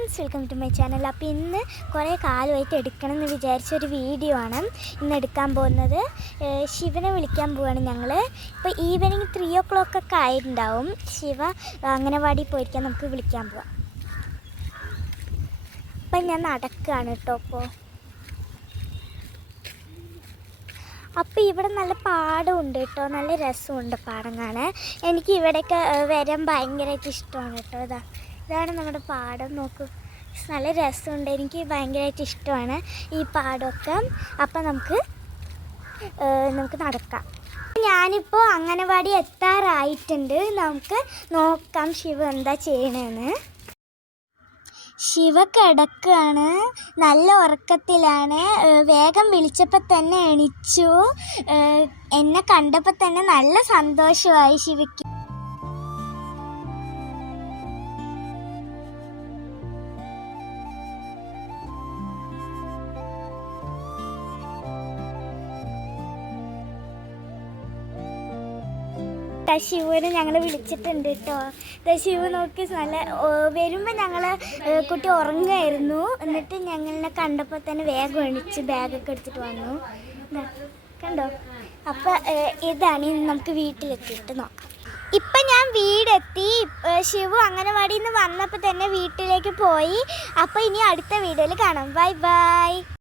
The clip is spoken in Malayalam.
Friends, welcome to my channel. അപ്പോൾ ഇന്ന് കുറേ കാലമായിട്ട് എടുക്കണം എന്ന് വിചാരിച്ചൊരു വീഡിയോ ആണ് ഇന്ന് എടുക്കാൻ പോകുന്നത്. ശിവനെ വിളിക്കാൻ പോവുകയാണ് ഞങ്ങൾ. ഇപ്പോൾ ഈവനിങ് 3 o'clock ഒക്കെ ആയിട്ടുണ്ടാവും. ശിവ അംഗനവാടി പോയിരിക്കാൻ നമുക്ക് വിളിക്കാൻ പോവാം. അപ്പം ഞാൻ നടക്കുകയാണ് കേട്ടോ. അപ്പോൾ ഇവിടെ നല്ല പാടമുണ്ട് കേട്ടോ, നല്ല രസമുണ്ട് പാടം കാണാൻ. എനിക്ക് ഇവിടെയൊക്കെ വരാൻ ഭയങ്കരമായിട്ട് ഇഷ്ടമാണ് കേട്ടോ. ഇതാണ് നമ്മുടെ പാടം, നോക്കൂ, നല്ല രസമുണ്ട്. എനിക്ക് ഭയങ്കരമായിട്ട് ഇഷ്ടമാണ് ഈ പാടമൊക്കെ. അപ്പം നമുക്ക് നടക്കാം. ഞാനിപ്പോൾ അംഗനവാടി എത്താറായിട്ടുണ്ട്. നമുക്ക് നോക്കാം ശിവ എന്താ ചെയ്യണമെന്ന്. ശിവ കിടക്കുകയാണ്, നല്ല ഉറക്കത്തിലാണ്. വേഗം വിളിച്ചപ്പോൾ തന്നെ എണിച്ചു. എന്നെ കണ്ടപ്പോൾ തന്നെ നല്ല സന്തോഷമായി ശിവയ്ക്ക്. ശിവനെ ഞങ്ങൾ വിളിച്ചിട്ടുണ്ട് കേട്ടോ. ശിവ നോക്കി നല്ല വരുമ്പോൾ ഞങ്ങൾ കുട്ടി ഉറങ്ങുമായിരുന്നു. എന്നിട്ട് ഞങ്ങളെ കണ്ടപ്പോൾ തന്നെ വേഗം എണിച്ച് ബാഗൊക്കെ എടുത്തിട്ട് വന്നു. കണ്ടോ? അപ്പോൾ ഇതാണ്. ഇനി നമുക്ക് വീട്ടിലെത്തിയിട്ട് നോക്കാം. ഇപ്പം ഞാൻ വീടെത്തി. ശിവ അംഗനവാടിയിൽ നിന്ന് വന്നപ്പോൾ തന്നെ വീട്ടിലേക്ക് പോയി. അപ്പോൾ ഇനി അടുത്ത വീഡിയോയിൽ കാണാം. Bye bye.